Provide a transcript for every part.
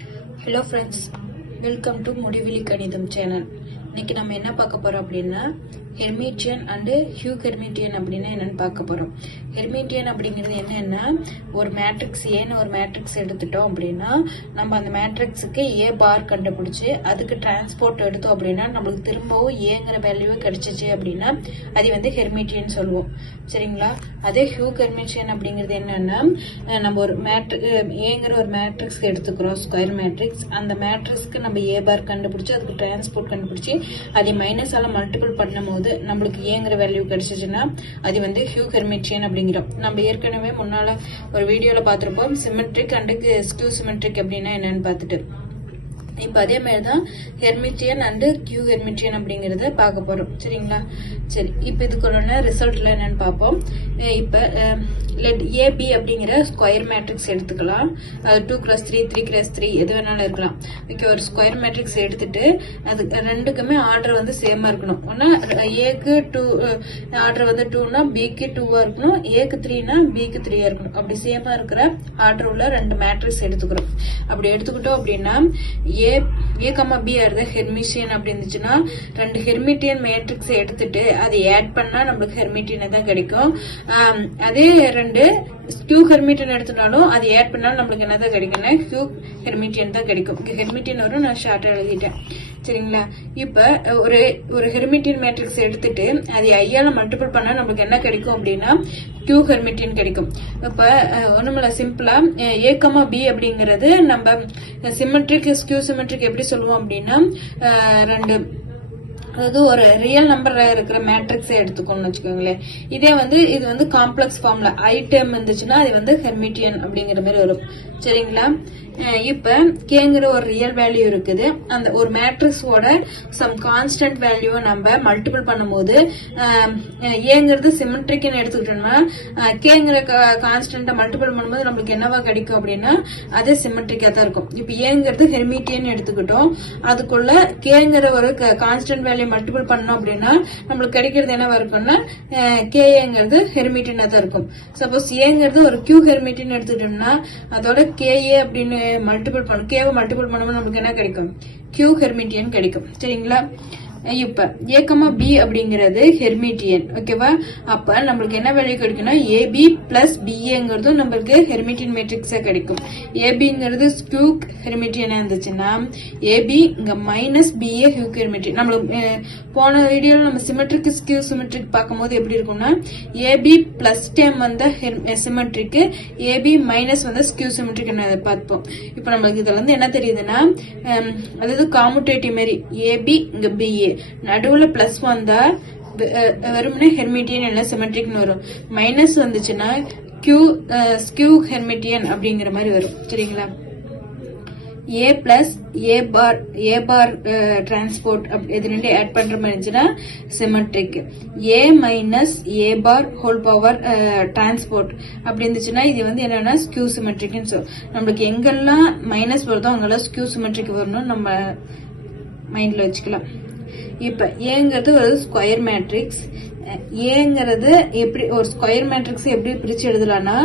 Hello friends welcome to முடிவிலி கணிதம் channel இன்றைக்கி நம்ம என்ன பார்க்க போகிறோம் அப்படின்னா ஹெர்மீட்டியன் அண்டு ஹியூ ஹெர்மீட்டியன் அப்படின்னா என்னன்னு பார்க்க போறோம். ஹெர்மீட்டியன் அப்படிங்கிறது என்னென்னா ஒரு மேட்ரிக்ஸ் ஏன்னு ஒரு மேட்ரிக்ஸ் எடுத்துட்டோம் அப்படின்னா நம்ம அந்த மேட்ரிக்ஸுக்கு ஏ பார் கண்டுபிடிச்சி அதுக்கு டிரான்ஸ்போர்ட் எடுத்தோம் அப்படின்னா நம்மளுக்கு திரும்பவும் ஏங்கிற வேல்யூ கிடைச்சிச்சு அப்படின்னா அது வந்து ஹெர்மீட்டியன் சொல்லுவோம். சரிங்களா? அதே ஹியூ ஹெர்மீட்டியன் அப்படிங்கிறது என்னென்னா நம்ம ஒரு மேட்ரி ஏங்கிற ஒரு மேட்ரிக்ஸ் எடுத்துக்கிறோம் ஸ்கொயர் மேட்ரிக்ஸ் அந்த மேட்ரிக்ஸ்க்கு நம்ம ஏ பார் கண்டுபிடிச்சி அதுக்கு டிரான்ஸ்போர்ட் கண்டுபிடிச்சி அதை மைனஸால் மல்டிபிள் பண்ணும் போது நம்மளுக்கு ஏங்கிற வேல்யூ கிடைச்சிச்சுன்னா அது வந்து ஹியூ ஹெர்மிட்ரியன் அப்படிங்கிறோம். நம்ம ஏற்கனவே முன்னால ஒரு வீடியோல பார்த்துருப்போம் சிமெட்ரிக் அண்ட் ஸ்கியூ சிமெட்ரிக் அப்படின்னா என்னன்னு பார்த்துட்டு. இப்போ அதே மாதிரி தான் ஹெர்மிட்டியன் அண்டு கியூ ஹெர்மிட்டியன் அப்படிங்கிறத பார்க்க போகிறோம் சரிங்களா? சரி இப்போ இதுக்கு ஒன்று ரிசல்ட்டில் என்னென்னு பார்ப்போம். இப்போ லெட் ஏபி அப்படிங்கிற ஸ்கொயர் மேட்ரிக்ஸ் எடுத்துக்கலாம். அது two cross three three cross three எது வேணாலும் இருக்கலாம். ஓகே ஒரு ஸ்கொயர் மேட்ரிக்ஸ் எடுத்துட்டு அது ரெண்டுக்குமே ஆர்டர் வந்து சேமாக இருக்கணும். ஒன்னா ஏக்கு டூ ஆர்டர் வந்து டூனா பிக்கு டூவாக இருக்கணும். ஏக்கு த்ரீனா பிக்கு த்ரீயாக இருக்கணும். அப்படி சேமாக இருக்கிற ஆர்டர் உள்ள ரெண்டு மேட்ரிக்ஸ் எடுத்துக்கிறோம். அப்படி எடுத்துக்கிட்டோம் அப்படின்னா ஏ ஏ கம்மா பி ஆறுது ஹெர்மிஷியன் அப்படி இருந்துச்சுன்னா ரெண்டு ஹெர்மிட்டியன் மேட்ரிக்ஸ் எடுத்துட்டு அதை ஆட் பண்ணா நம்மளுக்கு ஹெர்மிட்டியனை தான் கிடைக்கும். அதே ரெண்டு கியூ ஹெர்மிட்டியன் எடுத்துட்டாலும் அது ஆட் பண்ணாலும் நம்மளுக்கு என்னதான் கிடைக்கும்னா ஹியூ ஹெர்மிட்டியன் தான் கிடைக்கும். ஹெர்மிட்டியன் வரும் நான் ஷார்ட்டா எழுதிட்டேன். சரிங்களா? இப்போ ஒரு ஒரு ஹெர்மிட்டியன் மேட்ரிக்ஸ் எடுத்துட்டு அது ஐயால மல்டிபிள் பண்ணால் நம்மளுக்கு என்ன கிடைக்கும் அப்படின்னா கியூ ஹெர்மிட்டியன் கிடைக்கும். இப்போ அஹ், சிம்பிளாக சிம்பிளா ஏக்கமா பி அப்படிங்கிறது நம்ம சிமெட்ரிக் ஸ்கியூ சிமெட்ரிக் எப்படி சொல்லுவோம் அப்படின்னா ரெண்டு அதாவது ஒரு ரியல் நம்பர்ல இருக்கிற மேட்ரிக்ஸை எடுத்துக்கோன்னு வச்சுக்கோங்களேன். இதே வந்து இது வந்து காம்ப்ளெக்ஸ் ஃபார்ம்ல ஐட்டம் இருந்துச்சுன்னா அது வந்து ஹெர்மிட்டியன் அப்படிங்கிற மாதிரி வரும். சரிங்களா? இப்போ இப்ப கேங்கிற ஒரு ரியல் வேல்யூ இருக்குது. அந்த ஒரு மேட்ரிக்ஸோட சம் கான்ஸ்டன்ட் வேல்யூவை நம்ம மல்டிபிள் பண்ணும்போது ஏங்கிறது சிமெட்ரிக்னு எடுத்துக்கிட்டோம்னா கேங்கிற கான்ஸ்டன்ட்டை மல்டிபிள் பண்ணும்போது நம்மளுக்கு என்னவா கிடைக்கும் அப்படின்னா அது சிமெட்ரிக்கா தான் இருக்கும். இப்ப ஏங்கிறது ஹெர்மிட்டியன் எடுத்துக்கிட்டோம். அதுக்குள்ள கேங்கிற ஒரு கான்ஸ்டன்ட் வேல்யூ மல்டிபிள் பண்ணோம் அப்படின்னா நம்மளுக்கு கிடைக்கிறது என்னவா இருக்கும்னா கேஏங்கிறது ஹெர்மிட்டியனா தான் இருக்கும். சப்போஸ் ஏங்கிறது ஒரு கியூ ஹெர்மிட்டியன் எடுத்துக்கிட்டோம்னா அதோட கேஏ அப்படின்னு மல்டிபிள் பண்ணும் கேவை மல்டிபிள் பண்ணும்போது நமக்கு என்ன கிடைக்கும்? கியூ ஹெர்மிட்டியன் கிடைக்கும். சரிங்களா? இப்ப ஏக்கமா பி அப்படிங்கிறது ஹெர்மிட்டியன் ஓகேவா? அப்ப நம்மளுக்கு என்ன வேல்யூ கிடைக்கும்னா ஏபி பிளஸ் பிஏங்கிறதும் நம்மளுக்கு ஹெர்மிட்டியன் மேட்ரிக்ஸா கிடைக்கும். ஏபிங்கிறது ஸ்கியூக் ஹெர்மிட்டியனா இருந்துச்சுன்னா ஏபி இங்க மைனஸ் பிஏ ஹியூக் ஹெர்மிட்டியன். நம்மளுக்கு போன வீடியோல நம்ம சிமெட்ரிக் ஸ்கியூ சிமெட்ரிக் பார்க்கும்போது எப்படி இருக்கும்னா ஏபி பிளஸ் டேம் வந்த சிமெட்ரிக்கு ஏபி மைனஸ் வந்த ஸ்கியூ சிமெட்ரிக் பார்ப்போம் இப்போ நம்மளுக்கு இதுல இருந்து என்ன தெரியுதுன்னா அதாவது காமுடேட்டிவ் மாரி ஏபி இங்க பிஏ நடுவில் ப்ளஸ் வந்தால் வெறும்னே வெறுமனே ஹெர்மிட்டியன் இல்லை சிமெட்ரிக்னு வரும். மைனஸ் வந்துச்சுன்னா கியூ ஸ்கியூ ஹெர்மிட்டியன் அப்படிங்கிற மாதிரி வரும். சரிங்களா? ஏ plus A bar A bar transport இது ரெண்டு ஆட் பண்ற மாதிரி இருந்துச்சுன்னா symmetric A minus A bar whole power transpose அப்படி இருந்துச்சுன்னா இது வந்து என்னன்னா ஸ்கியூ சிமெட்ரிக்னு சொல். நம்மளுக்கு எங்கெல்லாம் மைனஸ் வருதோ அங்கெல்லாம் ஸ்கியூ சிமெட்ரிக் வரணும் நம்ம மைண்ட்ல வச்சுக்கலாம். இப்போ ஏங்கிறது ஒரு ஸ்கொயர் மேட்ரிக்ஸ் ஏங்கிறது எப்படி ஒரு ஸ்கொயர் மேட்ரிக்ஸ் எப்படி பிரிச்சு எழுதலாம்னா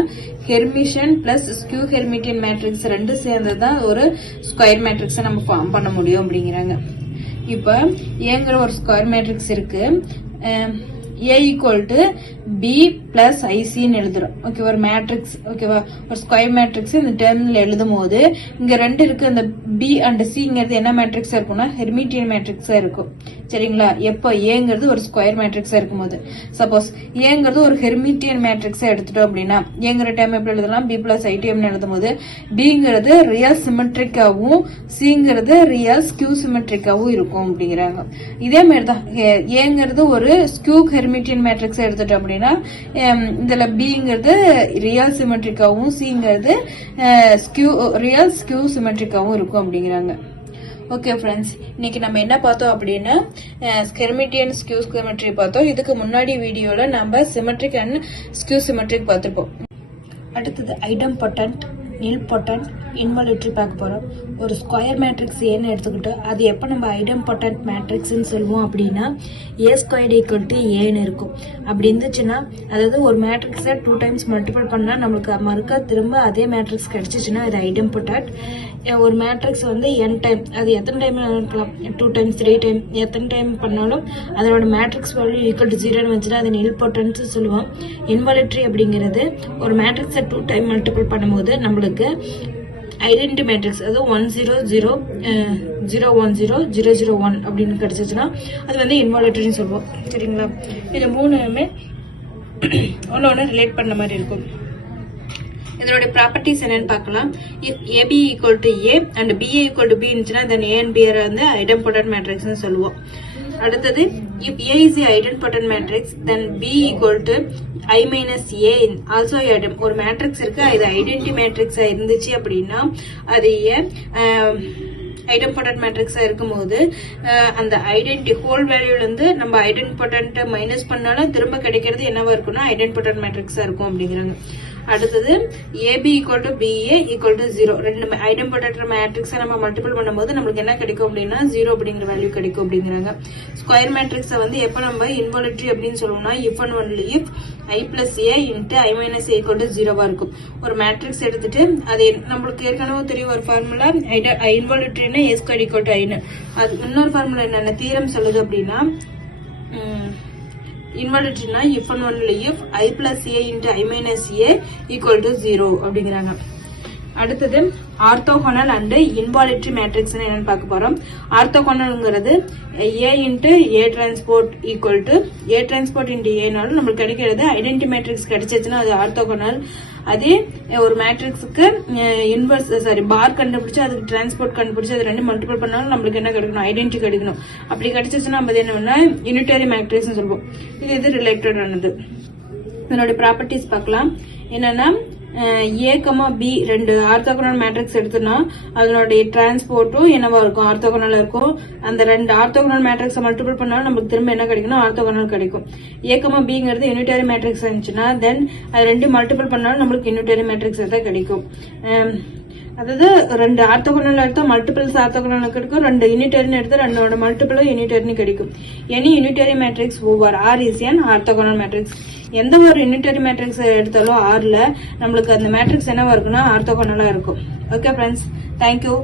Hermitian plus skew Hermitian matrix ரெண்டு சேர்ந்தது தான் ஒரு ஸ்கொயர் மேட்ரிக்ஸை நம்ம ஃபார்ம் பண்ண முடியும் அப்படிங்கிறாங்க. இப்போ ஏங்கிற ஒரு ஸ்கொயர் மேட்ரிக்ஸ் இருக்கு. A equal to B plus ஐசின்னு எழுதுறோம். ஓகே ஒரு மேட்ரிக்ஸ் ஓகேவா ஒரு ஸ்கொயர் மேட்ரிக்ஸ் இந்த டேர்ம்ல எழுதும் போது இங்க ரெண்டு இருக்கு. அந்த பி அண்ட் சிங்கிறது என்ன மேட்ரிக்ஸா இருக்கும்னா ஹெர்மிட்டியன் மேட்ரிக்ஸா இருக்கும். சரிங்களா? எப்போ? ஏங்கிறது ஒரு ஸ்கொயர் மேட்ரிக்ஸா இருக்கும்போது. சப்போஸ் ஏங்கிறது ஒரு ஹெர்மிட்டியன் மேட்ரிக்ஸா எடுத்துட்டோம் அப்படின்னா ஏங்கிற டைம் எப்படி எழுதலாம்? பி பிளஸ் ஐடிஎம்னு எழுதும் போது பிங்கிறது ரியல் சிமெட்ரிக்காவும் சிங்கிறது ரியல் ஸ்கியூ சிமெட்ரிக்காவும் இருக்கும் அப்படிங்கிறாங்க. இதே மாதிரி தான் ஏ- ஏங்கிறது ஒரு ஸ்கியூ ஹெர்மிட்டியன் மேட்ரிக்ஸ் எடுத்துட்டோம் அப்படின்னா அப்படின்னா இதுல பிங்கிறது ரியல் சிமெட்ரிக்காவும் சிங்கிறது ஸ்கியூ ரியல் ஸ்கியூ சிமெட்ரிக்காவும் இருக்கும் அப்படிங்கிறாங்க. ஓகே ஃப்ரெண்ட்ஸ் இன்னைக்கு நம்ம என்ன பார்த்தோம் அப்படின்னா ஸ்கெர்மிட்டியன் ஸ்கியூ சிமெட்ரி பார்த்தோம். இதுக்கு முன்னாடி வீடியோல நம்ம சிமெட்ரிக் அண்ட் ஸ்கியூ சிமெட்ரிக் பார்த்துருப்போம். அடுத்தது ஐடம் பொட்டன்ட் நில் பொட்டன்ட் பார்க்க போகிறோம் ஒரு ஸ்கொயர் மேட்ரிக்ஸ் ஏன்னு எடுத்துக்கிட்டு அது எப்போ நம்ம ஐடம்பொட்டன்ட் மேட்ரிக்ஸ்னு சொல்லுவோம் அப்படின்னா ஏ ஸ்கொயர் ஈக்குவல் டு ஏன்னு இருக்கும். அப்படி இருந்துச்சுன்னா அதாவது ஒரு மேட்ரிக்ஸை டூ டைம்ஸ் மல்டிபிள் பண்ணால் நம்மளுக்கு மறுக்க திரும்ப அதே மேட்ரிக்ஸ் கிடச்சிச்சின்னா அது ஐடம்பொட்டன்ட் ஒரு மேட்ரிக்ஸ் வந்து என் டைம் அது எத்தனை டைம் இருக்கலாம். டூ டைம்ஸ் த்ரீ டைம் எத்தனை டைம் பண்ணாலும் அதனோட மேட்ரிக்ஸ் வேல்யூ ஈக்குவல் டு ஜீரோன்னு வச்சுன்னா அது நில் பொட்டன்ஸ் சொல்லுவோம். இன்வாலிட்ரி அப்படிங்கிறது ஒரு மேட்ரிக்ஸை டூ டைம் மல்டிபிள் பண்ணும்போது நம்மளுக்கு ஐடென்டி மேட்ரிக்ஸ் அதாவது one zero zero zero one zero zero zero one அப்படின்னு கிடச்சிச்சுன்னா அது வந்து இன்வாலட்ரின்னு சொல்லுவோம். சரிங்களா? இது மூணுமே ஒன்று ஒன்று ரிலேட் பண்ண மாதிரி இருக்கும். இதனுடைய ப்ராப்பர்ட்டிஸ் என்னன்னு பார்க்கலாம். If AB equal to A and BA equal to B இருந்துச்சுன்னா then A and B are வந்து ஐடம்பொட்டன்ட் மேட்ரிக்ஸ்னு சொல்லுவோம். அடுத்தது if A is button matrix then B equal to I minus A also item ஒரு matrix இருக்கு இது identity மேட்ரிக்ஸா இருந்துச்சு அப்படின்னா அது ஏ ஐடம்பொட்டன்ட் மேட்ரிக்ஸா இருக்கும்போது அந்த ஐடென்டி ஹோல் வேல்யூல இருந்து நம்ம ஐடென்டிபொட்டன்ட் மைனஸ் பண்ணாலும் திரும்ப கிடைக்கிறது என்னவா இருக்கும்னா ஐடென்டிபொட்டன்ட் மேட்ரிக்ஸா இருக்கும் அப்படிங்கிறாங்க. அடுத்தது AB equal to BA equal to zero ரெண்டு ஐடென்டிபொட்டன்ட் மேட்ரிக்ஸை நம்ம மல்டிபிள் பண்ணும்போது நம்மளுக்கு என்ன கிடைக்கும் அப்படின்னா ஜீரோ அப்படிங்கிற வேல்யூ கிடைக்கும் அப்படிங்கிறாங்க. ஸ்கொயர் மேட்ரிக்ஸை வந்து எப்போ நம்ம இன்வாலிட்ரி அப்படின்னு சொல்லுவோம்னா if and only if I plus A into I minus A கொண்டு ஜீரோவா இருக்கும். ஒரு மேட்ரிக்ஸ் எடுத்துட்டு அது நம்மளுக்கு ஏற்கனவே தெரியும் ஒரு ஃபார்முலா ஐ இன்வாலிட்ரினா ஏ ஸ்கொயர் ஈக்குவல் டு ஐனு அது இன்னொரு ஃபார்முலா என்னென்ன? தீரம் சொல்லுது அப்படின்னா இன்வாலிட்ரினா if and only if I plus A into I minus A equal to zero அப்படிங்கிறாங்க. அடுத்தது ஆர்த்தோகோனல் அண்ட் இன்வாலிட்ரி மேட்ரிக்ஸ் என்னன்னு பார்க்க போறோம். ஆர்த்தோகோனல்ங்கிறது A into A transpose equal to A transpose into ஏனாலும் நம்மளுக்கு கிடைக்கிறது ஐடென்டி மேட்ரிக்ஸ் கிடைச்சிச்சுன்னா அது ஆர்த்தோகோனல். அதே ஒரு மேட்ரிக்ஸுக்கு இன்வர்ஸ் சாரி பார் கண்டுபிடிச்சு அதுக்கு டிரான்ஸ்போர்ட் கண்டுபிடிச்சு அது ரெண்டு மல்டிபிள் பண்ணாலும் நம்மளுக்கு என்ன கிடைக்கணும்? ஐடென்டி கிடைக்கணும். அப்படி கிடைச்சிச்சுன்னா நம்ம என்ன பண்ணா யூனிட்டரி மேட்ரிக்ஸ் சொல்லுவோம். இது இது ரிலேட்டட் ஆனது? இதனுடைய ப்ராப்பர்ட்டிஸ் பார்க்கலாம். என்னன்னா ஏகமா பி ரெண்டு ஆர்த்தோகனல் மேட்ரிக்ஸ் எடுத்தோம்னா அதனுடைய டிரான்ஸ்போர்ட்டும் என்னவா இருக்கும்? ஆர்த்தோகனல் இருக்கும். அந்த ரெண்டு ஆர்த்தோகனல் மேட்ரிக்ஸை மல்டிபிள் பண்ணாலும் நமக்கு திரும்ப என்ன கிடைக்கும் ஆர்த்தோகனல் கிடைக்கும். ஏகமா பிங்கிறது யூனிட்டரி மேட்ரிக்ஸ் இருந்துச்சுன்னா தென் அது ரெண்டு மல்டிபிள் பண்ணாலும் நம்மளுக்கு யூனிட்டரி மேட்ரிக்ஸ் தான் கிடைக்கும். அதாவது ரெண்டு ஆர்த்தோகோனல் எடுத்தால் மல்டிபிள்ஸ் ஆர்த்தோகோனல் கிடைக்கும் ரெண்டு யூனிட்டரின் எடுத்து ரெண்டோட மல்டிபிளும் யூனிட்டரின் கிடைக்கும். Any unitary matrix over R is an orthogonal matrix எந்த ஒரு யூனிட்டரி மேட்ரிக்ஸ் எடுத்தாலும் ஆர்ல நம்மளுக்கு அந்த மேட்ரிக்ஸ் என்னவா இருக்குன்னா ஆர்த்தோகோனலா இருக்கும். Okay friends thank you